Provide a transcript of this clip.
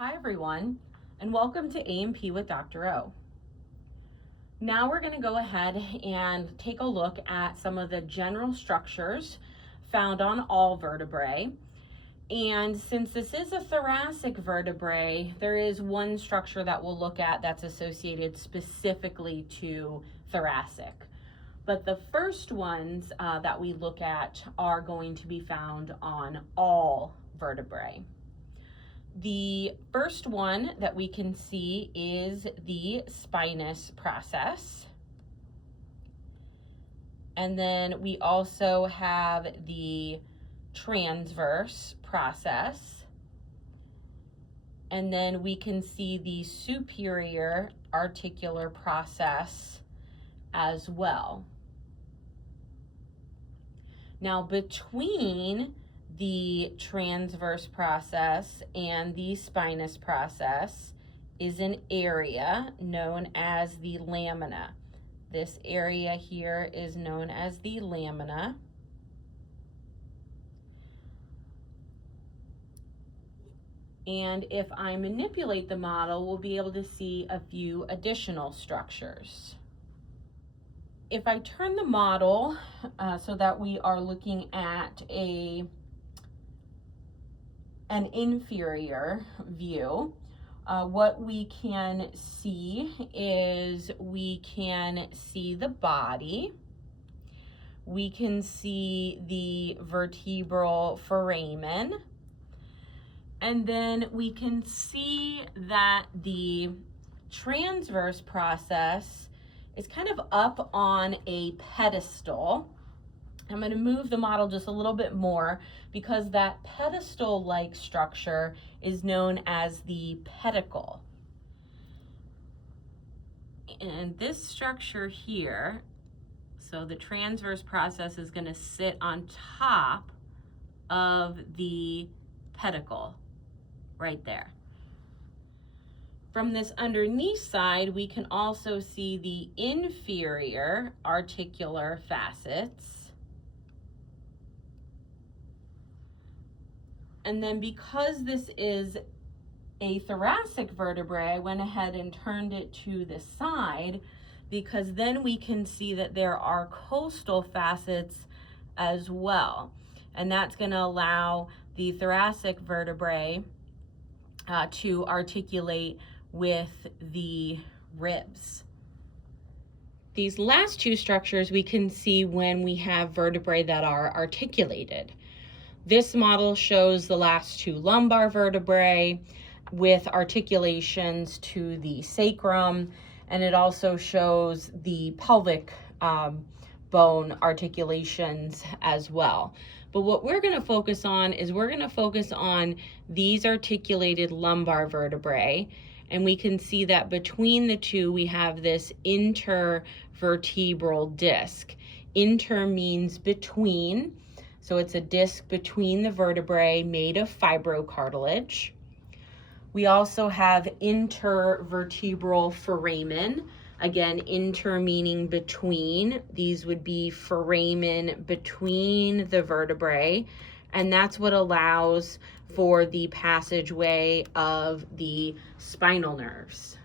Hi everyone, and welcome to A&P with Dr. O. Now we're going to go ahead and take a look at some of the general structures found on all vertebrae. And since this is a thoracic vertebrae, there is one structure that we'll look at that's associated specifically to thoracic. But the first ones that we look at are going to be found on all vertebrae. The first one that we can see is the spinous process. And then we also have the transverse process. And then we can see the superior articular process as well. Now, between the transverse process and the spinous process is an area known as the lamina. This area here is known as the lamina. And if I manipulate the model, we'll be able to see a few additional structures. If I turn the model so that we are looking at an inferior view, what we can see is we can see the body, we can see the vertebral foramen, and then we can see that the transverse process is kind of up on a pedestal. I'm going to move the model just a little bit more because that pedestal-like structure is known as the pedicle. And this structure here, so the transverse process is going to sit on top of the pedicle right there. From this underneath side, we can also see the inferior articular facets. And then because this is a thoracic vertebrae, I went ahead and turned it to the side because then we can see that there are costal facets as well. And that's going to allow the thoracic vertebrae to articulate with the ribs. These last two structures we can see when we have vertebrae that are articulated. This model shows the last two lumbar vertebrae with articulations to the sacrum, and it also shows the pelvic bone articulations as well. But what we're going to focus on is we're going to focus on these articulated lumbar vertebrae, and we can see that between the two we have this intervertebral disc. Inter means between. So it's a disc between the vertebrae made of fibrocartilage. We also have intervertebral foramen. Again, inter meaning between. These would be foramen between the vertebrae. And that's what allows for the passageway of the spinal nerves.